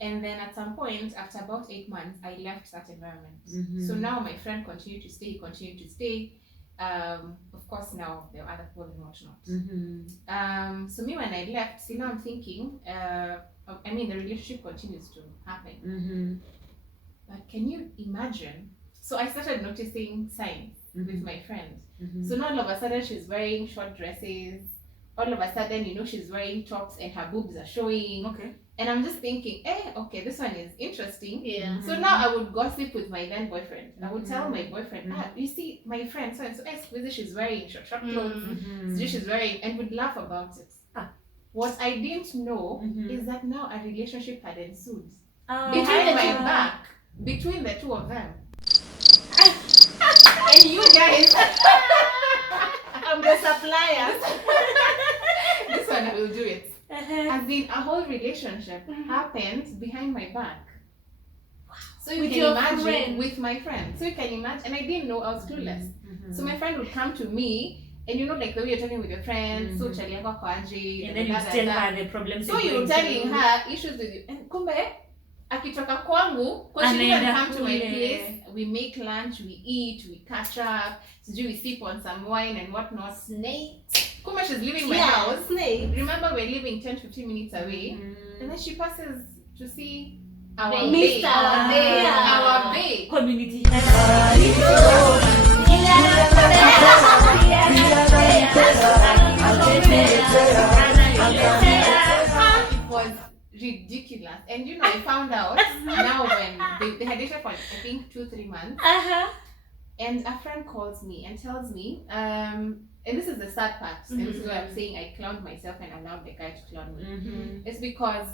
And then at some point, after about 8 months, I left that environment. So now my friend continued to stay. Of course, now there are other people and whatnot. So me, when I left, see, now I'm thinking, I mean, the relationship continues to happen. But can you imagine? So I started noticing signs with my friend. So now all of a sudden she's wearing short dresses. All of a sudden, you know, she's wearing tops and her boobs are showing. And I'm just thinking, okay, this one is interesting. So now I would gossip with my then boyfriend. I would tell my boyfriend, you see, my friend, so and so, she's wearing short clothes, she's wearing, and would laugh about it. What I didn't know is that now a relationship had ensued behind my back, between the two of them. And you guys, I'm the supplier. This one I will do it. As in, a whole relationship happened behind my back. So you can imagine, with my friend. So you can imagine, and I didn't know, I was clueless. So my friend would come to me, and you know, like the way you're talking with your friends, so chali yako ako aje, and then you tell her the problems. So you're telling her issues with you, and kumbe akitoka kwangu, because she didn't come to my place, we make lunch, we eat, we catch up, we sip on some wine and whatnot. Kumbe she's leaving my house. Remember, we're living 10-15 minutes away, and then she passes to see our bae. Our bae. Community. It was ridiculous. And you know, I found out now when they had dated for I think 2-3 months. And a friend calls me and tells me, and this is the sad part, and this is why I'm saying I clowned myself and allowed the guy to clown me. It's because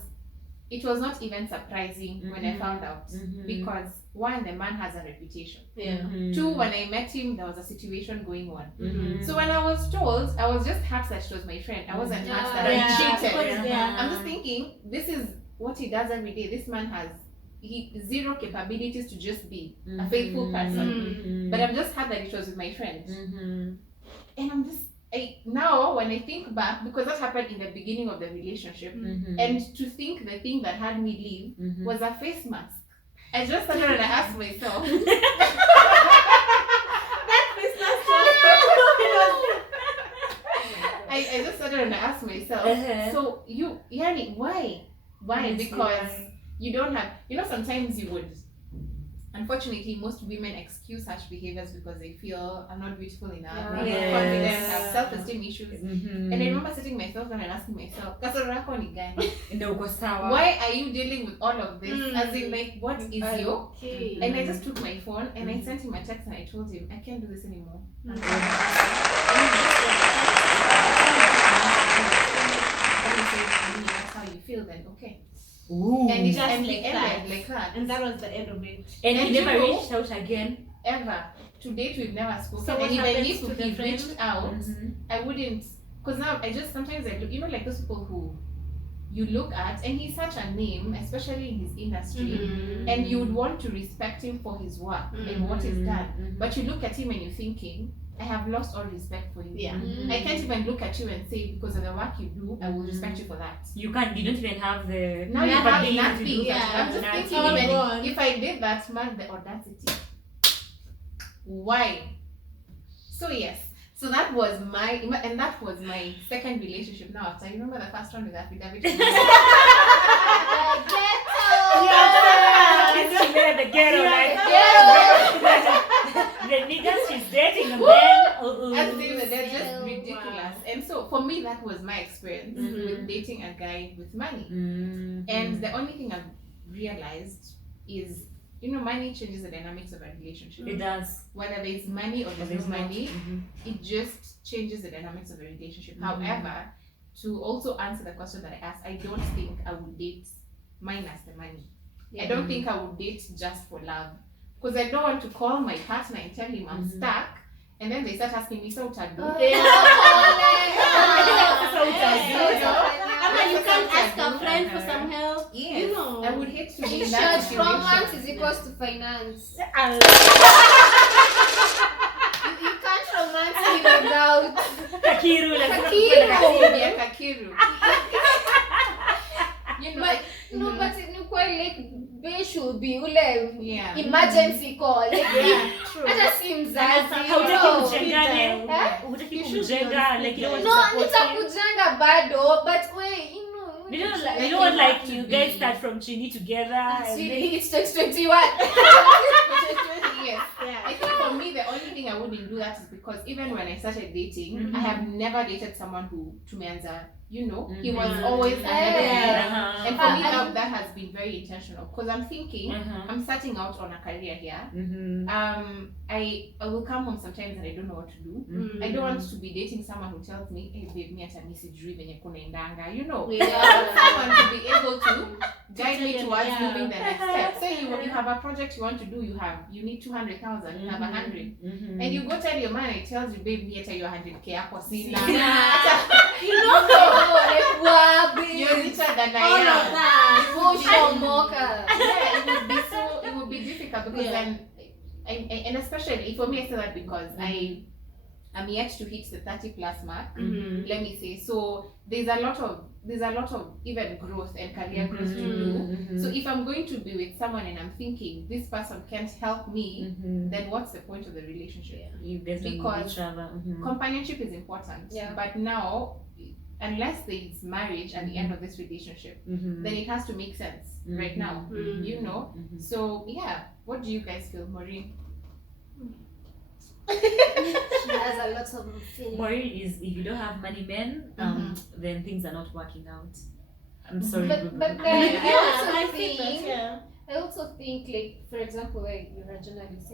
it was not even surprising when I found out because one, the man has a reputation. Two, when I met him, there was a situation going on. So when I was told, I was just happy that she was my friend. I wasn't happy that I cheated. I'm just thinking, this is what he does every day. This man has zero capabilities to just be a faithful person. But I'm just happy that it was with my friend. And I'm just, now when I think back, because that happened in the beginning of the relationship, and to think the thing that had me leave was a face mask. I just started and I asked myself. I just started and I asked myself, so Yani, why? Why? Because you don't have, sometimes you would, unfortunately, most women excuse such behaviors because they feel I'm not beautiful enough, I'm not confident, have self-esteem issues. And I remember sitting myself down and asking myself, why are you dealing with all of this? As in, like, what is you? And I just took my phone and I sent him a text and I told him, I can't do this anymore. And he said, that's how you feel, then okay. Ooh. And it Just ended like that. And that was the end of it. And you never you know, reached out again? Ever. To date, we've never spoken. So and what even happens if to the we friend? reached out, I wouldn't. Because now I just sometimes I look, like those people who you look at, and he's such a name, especially in his industry, and you would want to respect him for his work and what he's done. But you look at him and you're thinking, I have lost all respect for you. I can't even look at you and say, because of the work you do, I will respect you for that. You don't even have the... Now you have ability to nothing. do that. I'm just thinking, even if I did that, man, the audacity. Why? So yes. So that was my second relationship. Now after, you remember the first one with David? The ghetto, like... The niggas she's dating, the men. They're just ridiculous. And so for me, that was my experience with dating a guy with money. And the only thing I've realized is, money changes the dynamics of a relationship. It does. Whether there's money or there's no money, it just changes the dynamics of a relationship. However, to also answer the question that I asked, I don't think I would date minus the money. I don't think I would date just for love. Because I don't want to call my partner and tell him I'm stuck, and then they start asking me, so what to do? You can't ask a friend for some help. Yes. I would hate to be in that Church situation. romance is equals to finance. You can't romance me without Kakiru. Kakiru. No, but in quite like there should be Yeah. emergency call. Like, True. I just seem zazi. Nitakujanga bado, but wait, You don't want like you guys start from Chini together. it's 2021. Yes. I think for me, the only thing I wouldn't do that is because even when I started dating, I have never dated someone who, to me, he was always another guy. And for me now, that has been very intentional because I'm thinking, I'm starting out on a career here. I will come home sometimes and I don't know what to do. I don't want to be dating someone who tells me, hey babe, me at a message venye kunaendanga, I want someone to be able to guide me towards moving the next step. Say you have a project you want to do, you need 200,000, you have 100, and you go tell your man, it tells you, babe, me at your 100k hapo sina. You're richer than I am. It would be difficult because then, and especially for me, I say that because I'm yet to hit the 30 plus mark. Let me say, so there's a lot of even growth and career growth to do. So if I'm going to be with someone and I'm thinking this person can't help me, then what's the point of the relationship? Because companionship is important. But now, unless there is marriage at the end of this relationship, then it has to make sense right now. So yeah, what do you guys feel, Maureen? She has a lot of feelings. Maureen is, if you don't have money men, then things are not working out. I'm sorry. But then I also think, like, for example, like you're a journalist,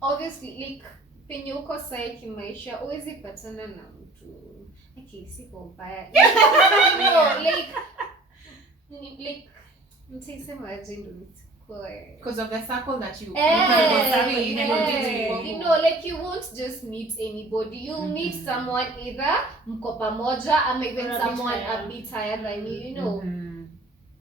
obviously, like penye uko sahi kimaisha huwezi patana na mtu siko mbaya. Like like mtaisema aje ndo nisikue. Because of the circle that you You know, like you won't just meet anybody. You'll meet someone either mko pamoja or even Or a bit someone higher. a bit higher than you know.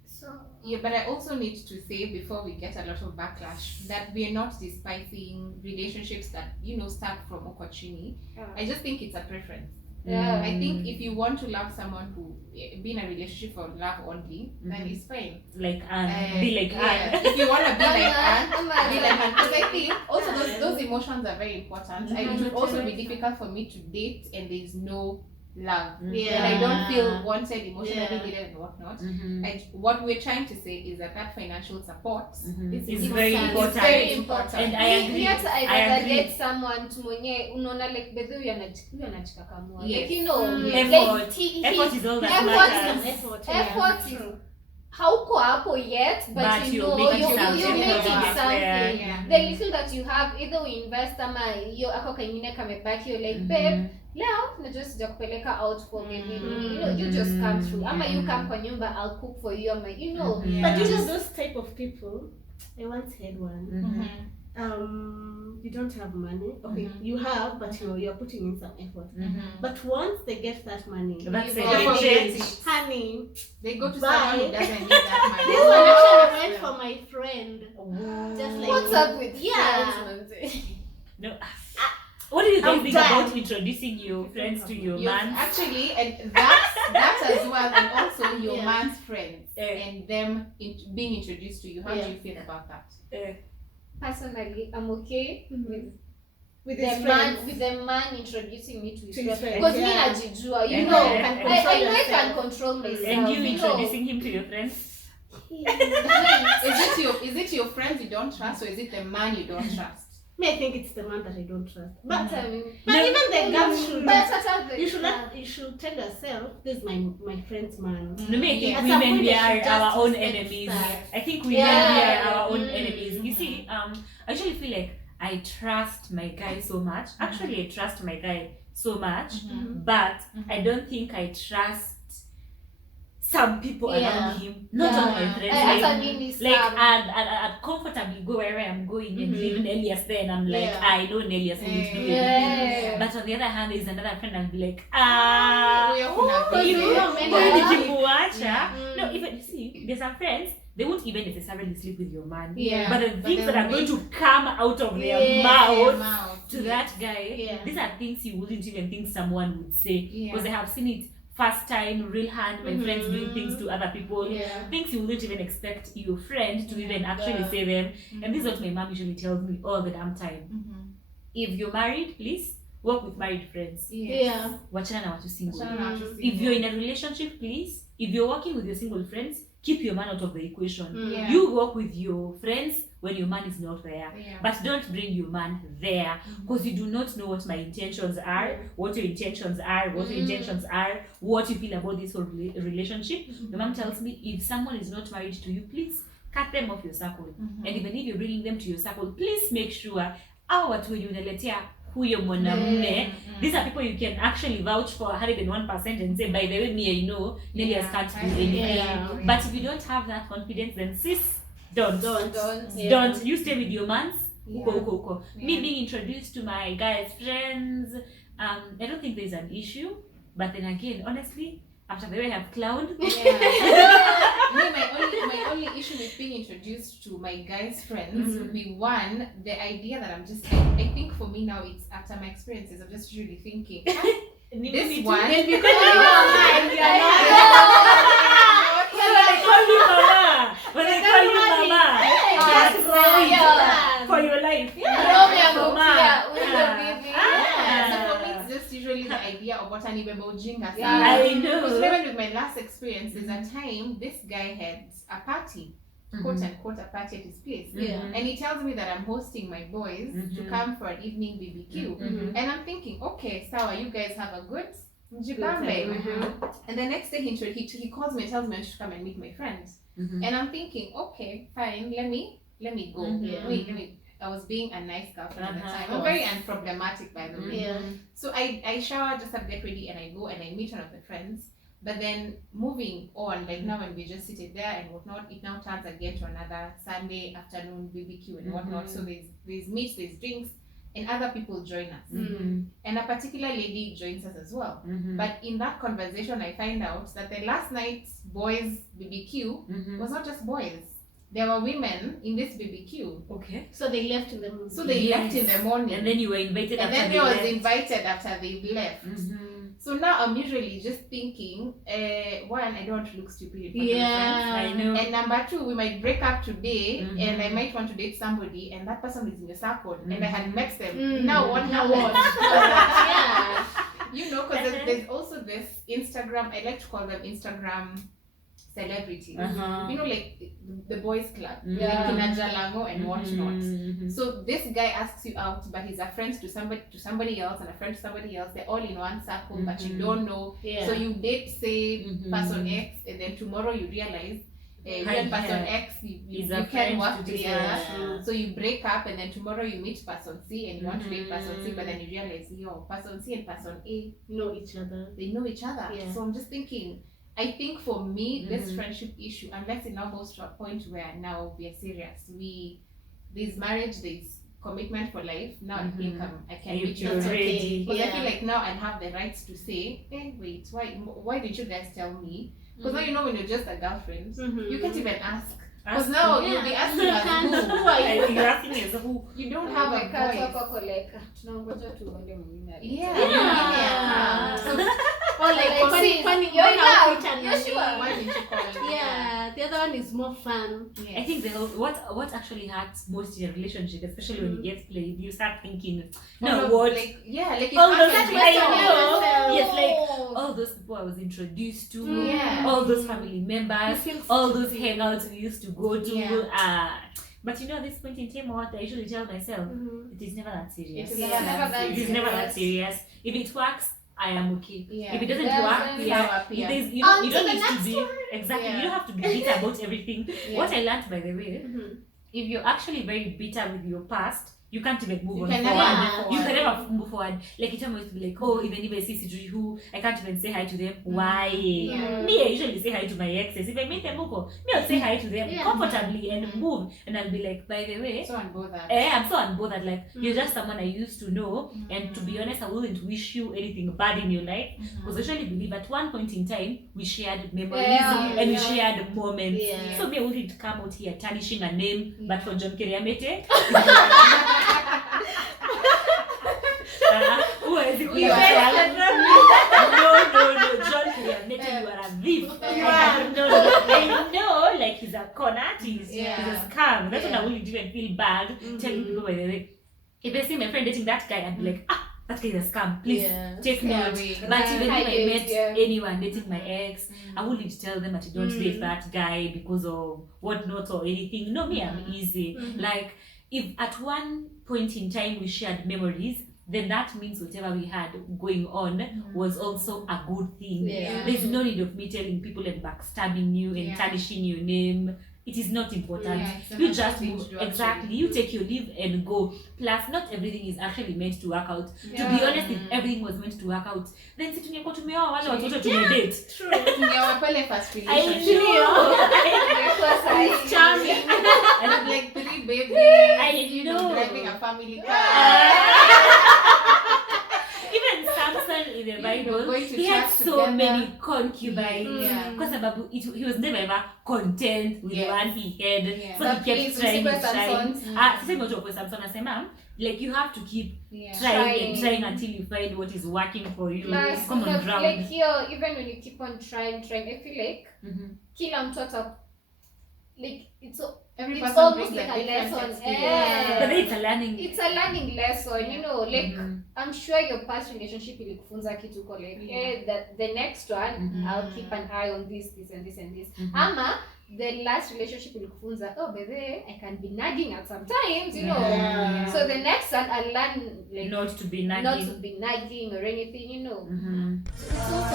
So Yeah, but I also need to say before we get a lot of backlash that we are not despising relationships that start from Okochini. I just think it's a preference. yeah. I think if you want to love someone who be in a relationship for love only, then it's fine. Like be like yeah. If you want to be like Anne, be like Anne. Because I think also those emotions are very important. It would also be difficult for me to date and there's no love. Yeah. And I don't feel wanted, emotionally Yeah. needed and whatnot. What we're trying to say is that financial support It's very important. It's very important. And I agree. I'd I rather agree. get someone to mwenye unaona like bedhu anajikakamua. Yes. Like you know, Effort. like he Effort is all that effort matters. effort is hauko hapo yet, but you know making you're something making out of it. something. Yeah. The little that you have, either we invest ama yo ako kanyine kamebaki, you're like babe, leo najua sijakupeleka out for maybe you just come through ama you come kwa nyumba, I'll cook for you ama you know. But you know those type of people, I once had one. You don't have money. Okay, you have, but you're putting in some effort. But once they get that money, That's You it. forget Change. it. honey, They go to Bye. someone who doesn't need that money. this one actually went for my friend. Just like What's up with Yeah. friends, man? No. What do you guys I'm think done. about introducing your friends to your man? Actually, and that as well, and also your Yeah. man's friends Yeah. and them being introduced to you. How do you feel about that? Personally, I'm okay with the his man friends. with the man introducing me to his To his friends. friends, Because me yeah. najijua, you Yeah. know, Yeah. I know I can yourself. control myself. And you know. introducing him to your friends? Is it your friends you don't trust, or is it the man you don't trust? Me, I think it's the man that I don't trust. But But but even the girls should. but You should not. You should tell yourself, this is my friend's man. No, me, I think Yeah. At some women point we they are should our just own respect enemies. that. I think women Yeah. we are our own Mm. enemies. You see, I actually feel like I trust my guy so much. Actually, I trust my guy so much, but I don't think I trust some people Yeah. around him. Not all my friends. hata mimi Like some. I'd comfortably go wherever I'm going and leave Elias there, and I'm like, Yeah. I know Elias will do anything. Yeah. But on the other hand, there's another friend I'll be like, Huyo kuna you vile. know, Yeah. nikikuacha. Mm. No, even you see, there's some friends, they won't even necessarily sleep with your man. Yeah. But the things that they'll are going make to come out of their Yeah. mouth mouth. to that guy, Yeah. these are things you wouldn't even think someone would say. Yeah. Because I have seen it first time, real hand, my friends doing things to other people. Yeah. Things you wouldn't even expect your friend to even actually say them. And this is what my mom usually tells me all the damn time. If you're married, please work with married friends. Yeah. Wachana na watu single. If If you're in a relationship, please, if you're working with your single friends, keep your man out of the equation. Yeah. You work with your friends when your man is not there. Yeah. But don't bring your man there, because you do not know what my intentions are, what your intentions are, what your intentions are, what you feel about this whole relationship. My mom tells me, if someone is not married to you, please cut them off your circle. And even if you're bringing them to your circle, please make sure hao watu wenye unaletea huyo mwanamume, these are people you can actually vouch for 101% and say, by the way, me, I know Nelias can't do anything. Yeah. But if you don't have that confidence, then sis, don't. Yeah. Don't. You stay with your mans. Yeah. Uko. Me being introduced to my guys' friends, I don't think there's an issue. But then again, honestly, after the way I have clowned, My only issue with being introduced to my guys' friends would be one, the idea that I think for me now, it's after my experiences, I'm just really thinking, this one, when they call you mama, that's right for your life. So for me, it's just usually the idea of what I ujinga. I know. Because even with my last experience, there's a time this guy had a party, quote unquote, a party at his place. Yeah. And he tells me that I'm hosting my boys to come for an evening BBQ. And I'm thinking, okay, sawa, you guys have a good Jibambe. And the next day he calls me and tells me I should come and meet my friends. And I'm thinking, okay, fine, let me go. I was being a nice girlfriend at the time. I'm very unproblematic, by the way. Yeah. So I shower, just up, get ready, and I go and I meet one of the friends. But then moving on, like now when we just seated there and whatnot, it now turns again to another Sunday afternoon BBQ and whatnot. So there's meat, there's drinks, and other people join us. And a particular lady joins us as well. But in that conversation, I find out that the last night's boys BBQ was not just boys. There were women in this BBQ. Okay. So they left in the morning. So they left in the morning. And then you were invited and after then they I was left. invited after they left. So now I'm usually just thinking, one, I don't want to look stupid in front of my friends. I know. And number two, we might break up today and I might want to date somebody and that person is in the circle and I had met them. Now what? Yeah. You know, because there's also this Instagram, I like to call them Instagram celebrities. You know, like the boys club, like Kina Jalango and whatnot. So this guy asks you out, but he's a friend to somebody else and a friend to somebody else. They're all in one circle, but you don't know. Yeah. So you date, say, person X, and then tomorrow you realize when person X you can work together. So you break up, and then tomorrow you meet person C and you want to date person C, but then you realize, person C and person A know each other. They know each other. Yeah. So I'm just thinking, I think for me, this friendship issue, unless it now goes to a point where now we are serious, there's marriage, there's commitment for life. Now I think I can reach you're out. ready. Because I feel like now I have the rights to say, hey, wait, why did you guys tell me? Because now you know when you're just a girlfriend, you can't even ask. Because now you'll be asking us who are you? You're asking us who. You don't have a voice. Tunangoja tuone mwingine. Yeah. So, Or like funny you're one outfit loud. and You're sure. why did you call me? Yeah, the other one is more fun. Yes. I think what actually hurts most in a relationship, especially when it gets played, you start thinking, no, what? Like it all those happened. I know. myself. Yes, like all those people I was introduced to, Yeah. all those family members, You feel all those stupid. hangouts we used to go to. Yeah. But you know, at this point in time, what I usually tell myself, it is never that serious. It is Yeah. never that It is never that serious. If it works, I am okay. Yeah. If it doesn't Yeah, work, then yeah. yeah. You On don't to the need to next be exactly. Yeah. You don't have to be bitter about everything. Yeah. What I learned, by the way, if you're actually very bitter with your past, you can't even move You on can forward. never You can never move forward. Like it always be like, oh, even if I see Sidri who I can't even say hi to them. Why? Yeah. Me, I usually say hi to my exes. If I meet them, me, I'll say hi to them comfortably and move. And I'll be like, by the way, So unbothered. I'm so unbothered. Like you're just someone I used to know, and to be honest, I wouldn't wish you anything bad in your life. Because I actually believe at one point in time we shared memories and we shared moments. Yeah. So me, I wouldn't come out here tarnishing a name, but for John Keriamete, who is it? You guys No, John Keriamete, you are a thief. I know, like he's a con artist, he's a scam. That's when I wouldn't even feel bad telling people, by the way. If I see my friend dating that guy, I'd be like, that guy is a scam, please take note. But even if I met anyone dating my ex, I wouldn't tell them that I don't date that guy because of whatnot or anything. No, me, I'm easy. Like, if at one point in time we shared memories, then that means whatever we had going on was also a good thing. Yeah. There's no need of me telling people and backstabbing you and tarnishing your name. It is not important. You just move. Exactly. You take your leave and go. Plus, not everything is actually meant to work out. To be honest, if everything was meant to work out, then si tungekuwa tumeoa wale watoto tumedate. True. Tungewapele first I relationship. It's charming. And I'm like 3 babies. I know. Driving a family car. Even Samson in the You're Bible, going to he had church so together. many concubines. Yeah. Because he was never ever content with the one he had. Yeah. So he kept trying and trying. Same with Samson asema, like you have to keep trying and trying until you find what is working for you. Plus, Come on, ground. like here, even when you keep on trying, I feel like kila mtu ata like it's Every it's person almost brings like a different lesson. experience. But then it's a learning. It's a learning lesson, you know, like I'm sure your past relationship ilikufunza kitu ko like hey, the next one I'll keep an eye on this and this and this. Ama the last relationship ilikufunza, oh baby, I can be nagging at sometimes, you know. Yeah. So the next one I'll learn like Not to be not nagging. to be nagging or anything, you know. It's also